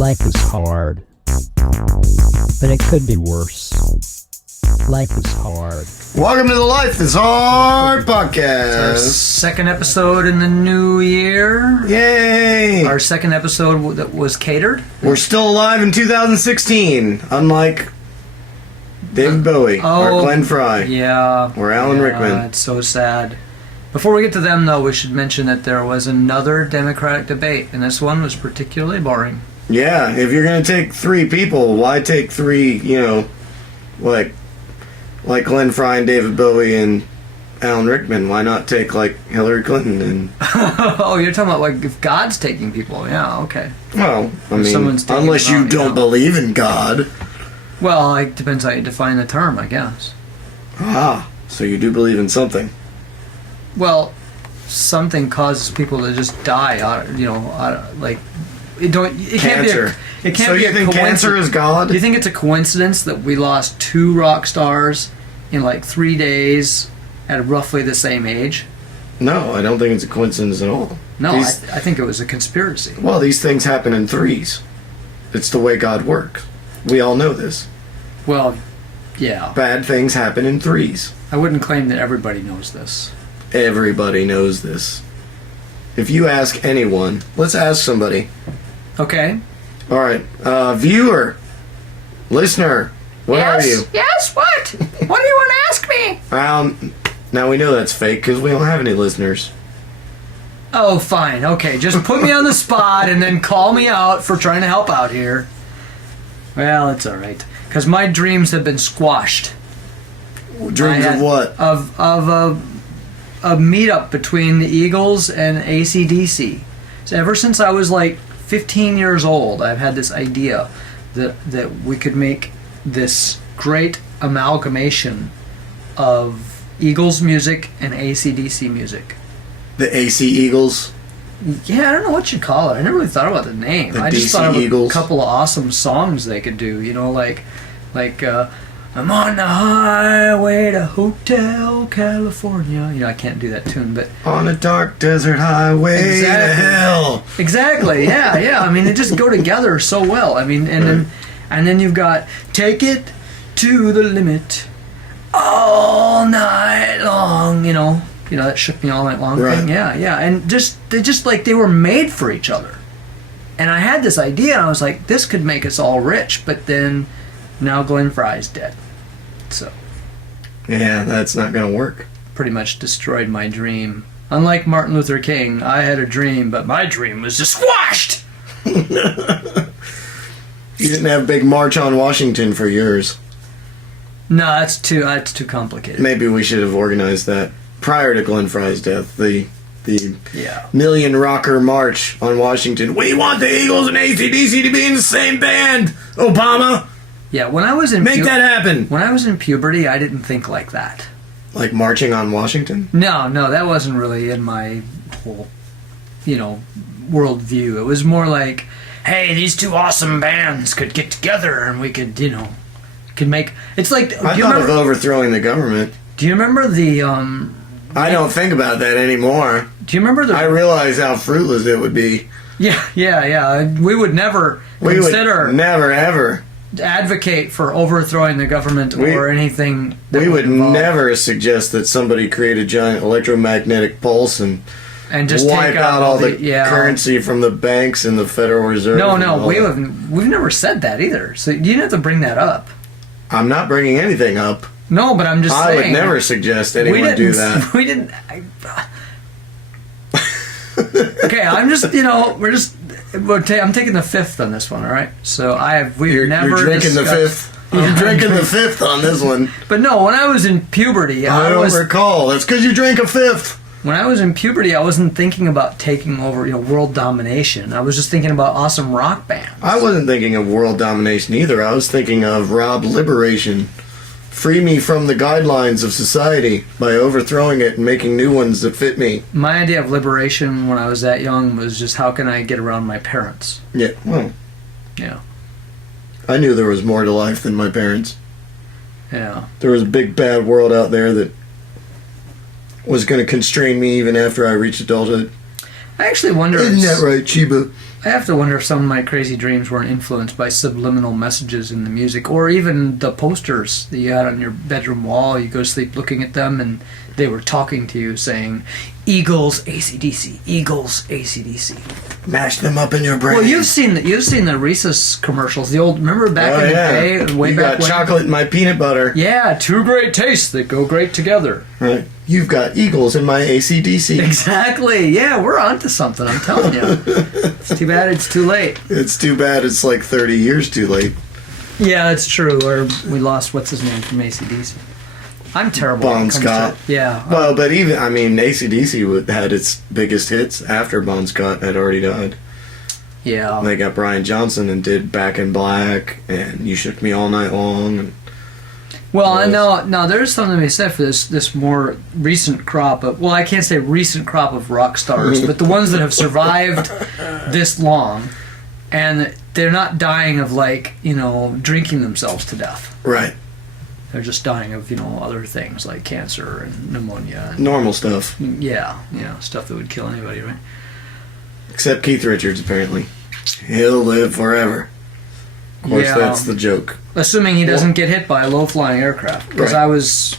Life is hard, but it could be worse. Life is hard. Welcome to the Life is Hard Our podcast. second episode in the new year. Yay! Our second episode that was catered. We're still alive in 2016, unlike David Bowie or Glenn Fry. Yeah. Or Alan Rickman. It's so sad. Before we get to them, though, we should mention that there was another Democratic debate, and this one was particularly boring. Yeah, if you're going to take three people, why take three, like Glenn Fry and David Bowie and Alan Rickman? Why not take, like, Hillary Clinton and... Oh, you're talking about, like, if God's taking people. Yeah, okay. Well, I If mean, someone's taking unless them you out, don't believe in God. Well, it depends how you define the term, I guess. Ah, so you do believe in something. Well, something causes people to just die. Like it don't. It can't Cancer. be. It can't So be. you think cancer is God? Do you think it's a coincidence that we lost two rock stars in like 3 days at roughly the same age? No, I don't think it's a coincidence at all. No, I think it was a conspiracy. Well, these things happen in threes. It's the way God works. We all know this. Well, yeah. Bad things happen in threes. I wouldn't claim that everybody knows this. Everybody knows this. If you ask anyone, let's ask somebody. Okay. All right, viewer, listener, what are you? Yes. What? What do you want to ask me? Now we know that's fake because we don't have any listeners. Oh, fine. Okay, just put me on the spot and then call me out for trying to help out here. Well, it's all right, because my dreams have been squashed. Dreams of what? Of a meetup between the Eagles and AC/DC. So ever since I was like 15 years old, I've had this idea that we could make this great amalgamation of Eagles music and AC/DC music. The AC Eagles? Yeah, I don't know what you call it. I never really thought about the name. The I just DC thought of Eagles. a couple of awesome songs they could do. like I'm on the highway to Hotel California. I can't do that tune, but On a dark desert highway to hell. exactly. Yeah. I mean, they just go together so well. I mean, and then you've got Take It to the Limit all night long. You know that Shook Me All Night Long Right. thing. Yeah. And they were made for each other. And I had this idea, and I was like, this could make us all rich. But then now Glenn Fry's dead, so Yeah, that's not going to work. pretty much destroyed my dream. Unlike Martin Luther King, I had a dream, but my dream was just squashed. You didn't have a big march on Washington for yours. No, that's too complicated. Maybe we should have organized that prior to Glenn Fry's death. The Yeah. Million Rocker March on Washington. We want the Eagles and AC/DC to be in the same band, Obama. Yeah, when I was in Make that happen. When I was in puberty, I didn't think like that. Like marching on Washington? No, that wasn't really in my whole, worldview. It was more like, hey, these two awesome bands could get together and we could, could make. It's like. I thought of overthrowing the government. Do you remember the? I don't think about that anymore. Do you remember the? I realize how fruitless it would be. Yeah. We would never We consider would never, ever. advocate for overthrowing the government or anything. We would involve- never suggest that somebody create a giant electromagnetic pulse and just wipe take out all the yeah. currency from the banks and the Federal Reserve. No, and all that. we've never said that either. So you didn't have to bring that up. I'm not bringing anything up. No, but I'm just I saying. would never suggest anyone do that. We didn't. Okay, I'm just. I'm taking the fifth on this one. All right. So we've never. You're drinking the discussed- fifth. You're drinking the fifth on this one. But no, when I was in puberty, I don't recall. That's because you drank a fifth. When I was in puberty, I wasn't thinking about taking over, world domination. I was just thinking about awesome rock bands. I wasn't thinking of world domination either. I was thinking of Rob liberation. Free me from the guidelines of society by overthrowing it and making new ones that fit me. My idea of liberation when I was that young was just how can I get around my parents? Yeah, well, Yeah. I knew there was more to life than my parents. Yeah. There was a big bad world out there that was going to constrain me even after I reached adulthood. I actually wonder. Isn't that right, Chiba? I have to wonder if some of my crazy dreams weren't influenced by subliminal messages in the music, or even the posters that you had on your bedroom wall. You go to sleep looking at them, and they were talking to you, saying, "Eagles, AC/DC. Eagles, AC/DC." Mash them up in your brain. Well, you've seen the Reese's commercials. The old, remember back in the day, way you back got when. chocolate in my peanut butter. Yeah, two great tastes that go great together. Right. You've got Eagles in my AC/DC. Exactly. Yeah, we're onto something. I'm telling you. It's too bad it's too late. It's too bad it's like 30 years too late. Yeah, that's true. Or we lost what's his name from AC/DC. I'm terrible. when it Bon comes Scott. to- yeah. Well, but even, I mean, AC/DC had its biggest hits after Bon Scott had already died. Yeah. They got Brian Johnson and did Back in Black and You Shook Me All Night Long. And Well, I know. Now there's something to be said for this more recent crop of, well, I can't say recent crop of rock stars, but the ones that have survived this long, and they're not dying of, like, drinking themselves to death. Right. They're just dying of, other things like cancer and pneumonia. And, Normal stuff. yeah, stuff that would kill anybody, right? Except Keith Richards, apparently. He'll live forever. Of course, Yeah. that's the joke. Assuming he doesn't get hit by a low-flying aircraft. Because Right. I was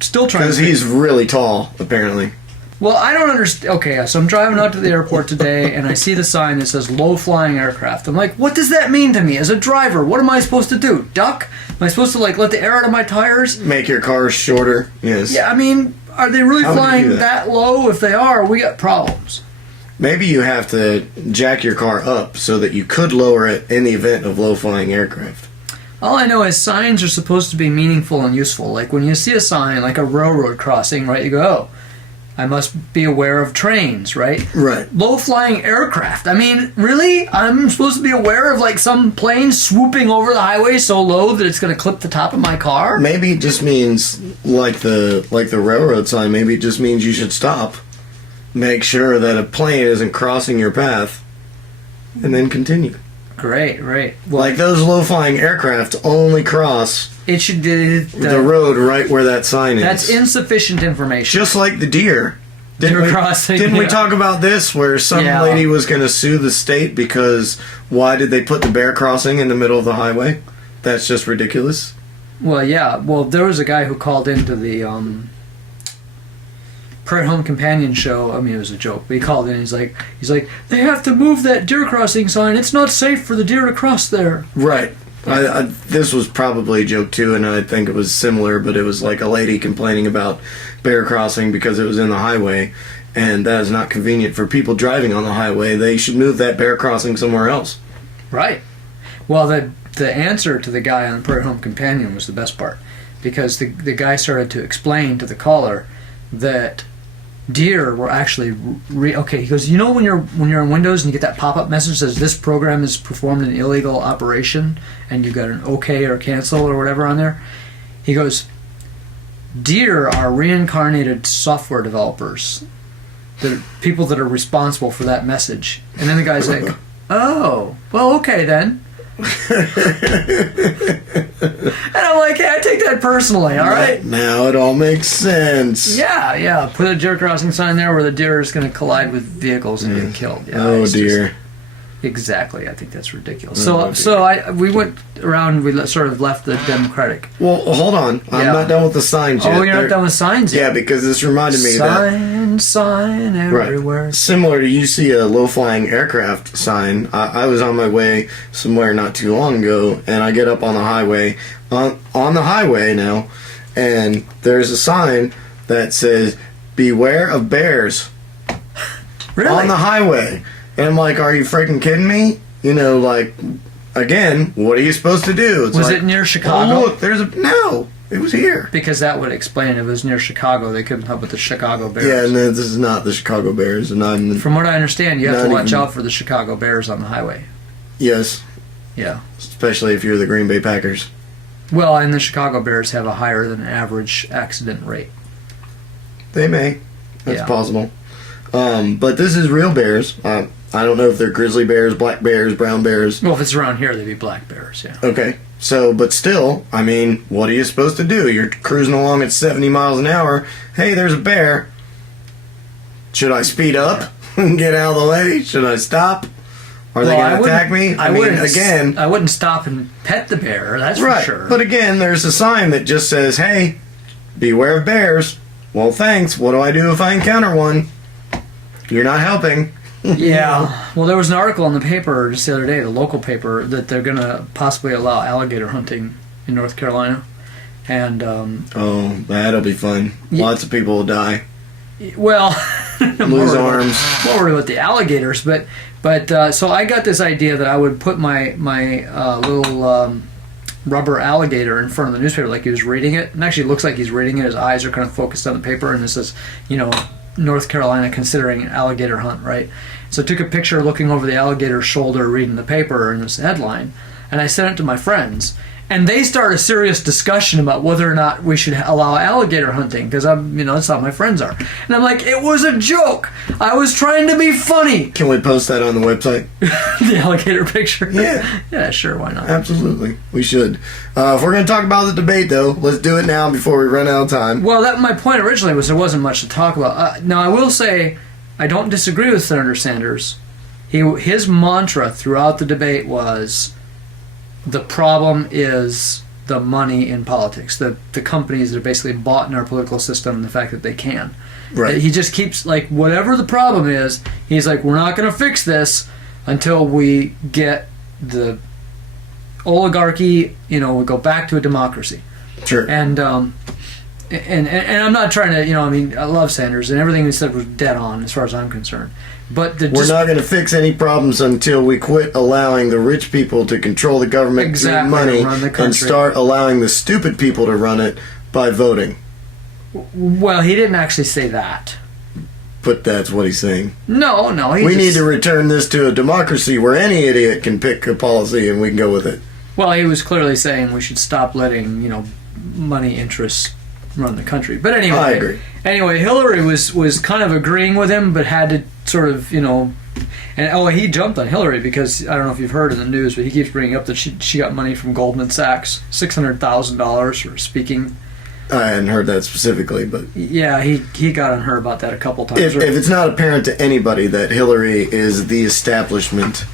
still trying to... Because he's really tall, apparently. Well, I don't understand. Okay, so I'm driving out to the airport today, and I see the sign that says low-flying aircraft. I'm like, what does that mean to me as a driver? What am I supposed to do? Duck? Am I supposed to, like, let the air out of my tires? Make your cars shorter. Yes. Yeah, I mean, are they really How would you flying do that low? If they are, we got problems. Maybe you have to jack your car up so that you could lower it in the event of low-flying aircraft. All I know is signs are supposed to be meaningful and useful. Like when you see a sign, like a railroad crossing, right, you go, oh, I must be aware of trains, right? Right. Low-flying aircraft. I mean, really? I'm supposed to be aware of, like, some plane swooping over the highway so low that it's going to clip the top of my car? Maybe it just means, like the railroad sign, maybe it just means you should stop. Make sure that a plane isn't crossing your path, and then continue. Great, right. Well, Like those low-flying aircraft only cross it should... the road right where that sign is. That's insufficient information. Just like the deer. Deer crossing, Didn't we yeah. talk about this where some Yeah. lady was going to sue the state because why did they put the bear crossing in the middle of the highway? That's just ridiculous. Well, yeah. Well, there was a guy who called into the Prairie Home Companion show. I mean, it was a joke, but he called in. He's like, they have to move that deer crossing sign. It's not safe for the deer to cross there. Right. This was probably a joke too, and I think it was similar, but it was like a lady complaining about bear crossing because it was in the highway, and that is not convenient for people driving on the highway. They should move that bear crossing somewhere else. Right. Well, the answer to the guy on Prairie Home Companion was the best part, because the guy started to explain to the caller that deer were actually okay. He goes, when you're on Windows and you get that pop-up message that says this program has performed an illegal operation, and you got an OK or cancel or whatever on there. He goes, deer are reincarnated software developers, the people that are responsible for that message. And then the guy's like, oh, well, okay then. And I'm like, hey, I take that personally, all right? Now it all makes sense. Yeah. Put a deer crossing sign there where the deer is going to collide with vehicles and get killed. Yeah, Oh it's dear. Exactly. I think that's ridiculous. Oh, We went around. We sort of left the Democratic. Well, hold on. I'm Yeah. not done with the signs yet. Oh, you're not done with signs Yeah, yet? because this reminded me that Sign everywhere. similar to you see a low-flying aircraft sign. I was on my way somewhere not too long ago, and I get up on the highway, on the highway now, and there's a sign that says, "Beware of bears." Really? On the highway. And I'm like, are you freaking kidding me? Again, what are you supposed to do? It's Was like, it near Chicago? Oh, look, no, it was here. Because that would explain if it was near Chicago. They couldn't help with the Chicago Bears. Yeah, no, this is not the Chicago Bears, and I'm From what I understand, you have to Not watch even- out for the Chicago Bears on the highway. yes, Yeah. especially if you're the Green Bay Packers. Well, and the Chicago Bears have a higher than average accident rate. They may, that's Yeah. possible. But this is real bears. I don't know if they're grizzly bears, black bears, brown bears. Well, if it's around here, they'd be black bears, yeah. Okay, so, but still, I mean, what are you supposed to do? You're cruising along at 70 miles an hour. Hey, there's a bear. Should I speed up and get out of the way? Should I stop? Are they going to attack me? I mean, again, I wouldn't stop and pet the bear. That's right. for sure. But again, there's a sign that just says, "Hey, beware of bears." Well, thanks. What do I do if I encounter one? You're not helping. Yeah. Well, there was an article in the paper just the other day, the local paper, that they're going to possibly allow alligator hunting in North Carolina. And oh, that'll be fun. Lots of people will die. Well, lose arms. More worried about the alligators, but so I got this idea that I would put my little rubber alligator in front of the newspaper like he was reading it. And actually, it looks like he's reading it. His eyes are kind of focused on the paper, and it says, North Carolina considering an alligator hunt, right? So I took a picture looking over the alligator's shoulder, reading the paper and this headline, and I sent it to my friends. And they started a serious discussion about whether or not we should allow alligator hunting, because that's how my friends are. And I'm like, it was a joke. I was trying to be funny. Can we post that on the website? The alligator picture? Yeah. Yeah, sure, why not? Absolutely. We should. If we're going to talk about the debate, though, let's do it now before we run out of time. Well, my point originally was there wasn't much to talk about. Now, I will say, I don't disagree with Senator Sanders. His mantra throughout the debate was, the problem is the money in politics, the companies that are basically bought in our political system, and the fact that they can. Right. He just keeps, whatever the problem is, he's like, we're not going to fix this until we get the oligarchy, we go back to a democracy. Sure. And I'm not trying to, I love Sanders, and everything he said was dead on as far as I'm concerned. But we're not going to fix any problems until we quit allowing the rich people to control the government through money and start allowing the stupid people to run it by voting. Well, he didn't actually say that. But that's what he's saying. No. We need to return this to a democracy where any idiot can pick a policy and we can go with it. Well, he was clearly saying we should stop letting, money interests run the country. But anyway, I agree. Anyway, Hillary was kind of agreeing with him, but had to sort of, he jumped on Hillary because, I don't know if you've heard in the news, but he keeps bringing up that she got money from Goldman Sachs, $600,000 for speaking. I hadn't heard that specifically, but... Yeah, he got on her about that a couple times. If it's not apparent to anybody that Hillary is the establishment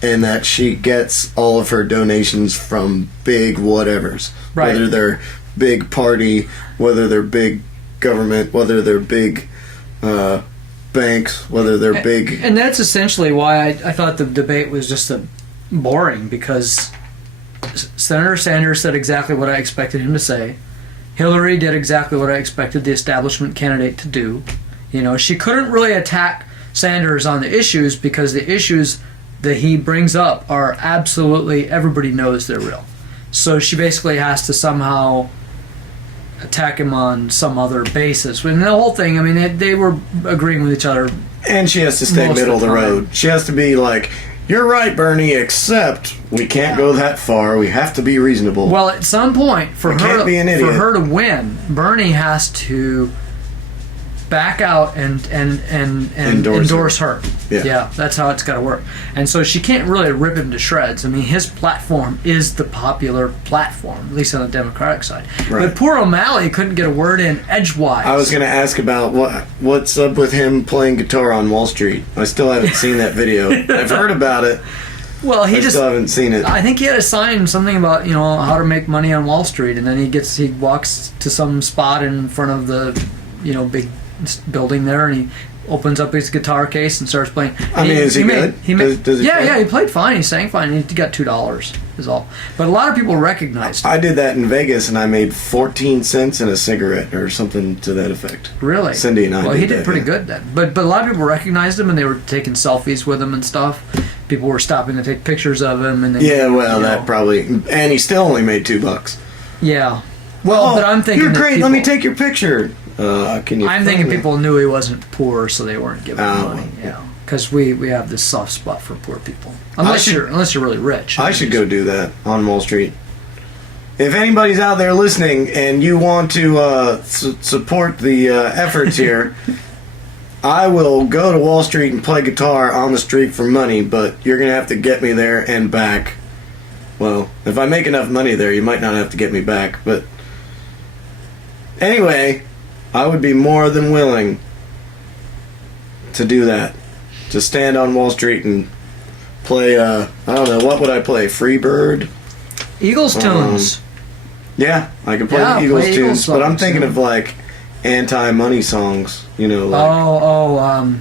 and that she gets all of her donations from big whatevers, right. Whether they're big party, whether they're big government, whether they're big banks, whether they're big... And that's essentially why I thought the debate was just boring, because Senator Sanders said exactly what I expected him to say. Hillary did exactly what I expected the establishment candidate to do. She couldn't really attack Sanders on the issues because the issues that he brings up are absolutely, everybody knows they're real. So she basically has to somehow attack him on some other basis. And the whole thing, they were agreeing with each other. And she has to stay middle of the road. She has to be like, you're right, Bernie, except we can't go that far. We have to be reasonable. Well, at some point, for her to win, Bernie has to back out and endorse her. Yeah, that's how it's got to work. And so she can't really rip him to shreds. His platform is the popular platform, at least on the Democratic side. Right. But poor O'Malley couldn't get a word in edgewise. I was going to ask about what's up with him playing guitar on Wall Street. I still haven't seen that video. I've heard about it. Well, I still haven't seen it. I think he had to sign something about how to make money on Wall Street, and then he walks to some spot in front of the big building there, and he opens up his guitar case and starts playing. Is he good? Does he play? Yeah, he played fine. He sang fine. He got $2 is all. But a lot of people recognized him. I did that in Vegas, and I made 14 cents in a cigarette or something to that effect. Really? Cindy and I. Well, he did pretty good then. But a lot of people recognized him, and they were taking selfies with him and stuff. People were stopping to take pictures of him, and that probably. And he still only made $2. Yeah. Well, but I'm thinking you're great. Let me take your picture. Can you? I'm thinking people knew he wasn't poor, so they weren't giving him money. Yeah, because we have this soft spot for poor people. Unless you're really rich. I should go do that on Wall Street. If anybody's out there listening and you want to support the efforts here, I will go to Wall Street and play guitar on the street for money. But you're gonna have to get me there and back. Well, if I make enough money there, you might not have to get me back. But anyway. I would be more than willing to do that. To stand on Wall Street and play, I don't know, what would I play? Freebird? Eagles tunes. Yeah, I could play Yeah, Eagles play tunes, Eagles but I'm songs, thinking yeah. of like anti-money songs, you know, like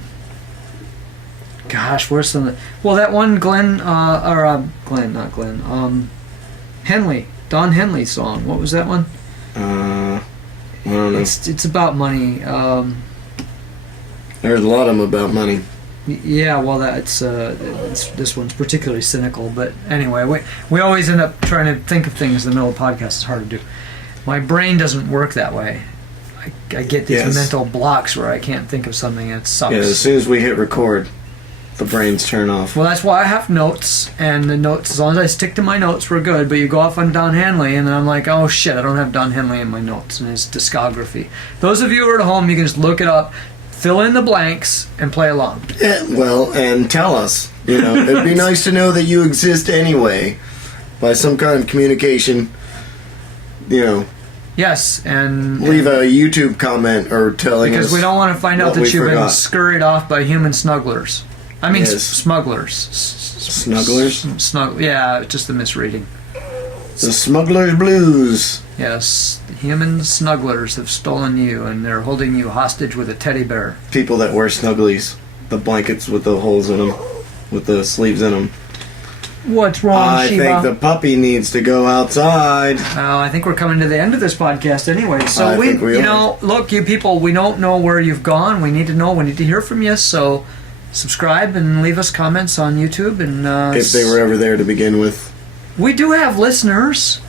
Gosh, where's some? Well, that one Glenn, Henley, Don Henley song. What was that one? I don't know. It's about money. There's a lot of them about money. Yeah, well, this one's particularly cynical, but anyway, we always end up trying to think of things in the middle of the podcast. It's hard to do. My brain doesn't work that way. I get these Yes. mental blocks where I can't think of something, and it sucks. Yeah, as soon as we hit record, the brains turn off. Well, that's why I have notes, and the notes, as long as I stick to my notes, we're good. But you go off on Don Henley, and then I'm like, oh shit, I don't have Don Henley in my notes and his discography. Those of you who are at home, you can just look it up, fill in the blanks, and play along. Yeah, well, and tell us. You know, it'd be nice to know that you exist anyway, by some kind of communication. You know, Yes, and leave a YouTube comment or telling us. because we don't want to find out what that we you've been forgot. scurried off by human snugglers. I mean, Yes. smugglers. Snugglers? Yeah, just the misreading. The Smuggler's Blues. Yes, the human snugglers have stolen you, and they're holding you hostage with a teddy bear. People that wear snugglies, the blankets with the holes in them, with the sleeves in them. What's wrong, I Shiva? think the puppy needs to go outside. I think we're coming to the end of this podcast anyway. So I think we you are. know, look, you people, we don't know where you've gone. We need to know. We need to hear from you. So subscribe and leave us comments on YouTube. And If they were ever there to begin with. we do have listeners.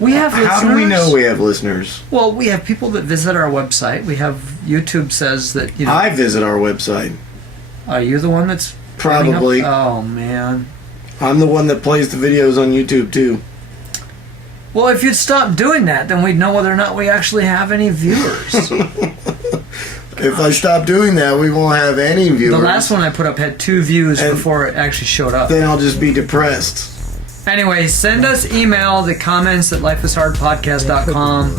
We have listeners. How do we know we have listeners? Well, we have people that visit our website. We have YouTube says that you know. I visit our website. Are you the one that's putting up- Probably. Oh man. I'm the one that plays the videos on YouTube too. Well, if you'd stop doing that, then we'd know whether or not we actually have any viewers. If I stop doing that, we won't have any viewers. The last one I put up had 2 views And before it actually showed up. Then I'll just be depressed. Anyway, send us email, the comments at lifeishardpodcast.com.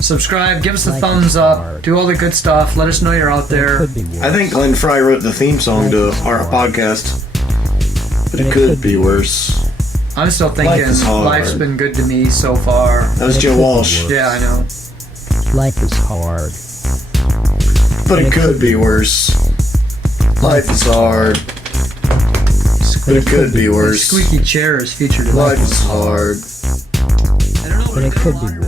Subscribe, give us a thumbs up, do all the good stuff. Let us know you're out there. I think Glenn Fry wrote the theme song to our podcast. But it could be worse. I'm still thinking Life is hard. life's been good to me so far. That was Joe Walsh. Yeah, I know. Life is hard. But it could be worse. Life is hard. But it could be worse. Squeaky chair is featured in Life is hard. I don't know But what it could be worse.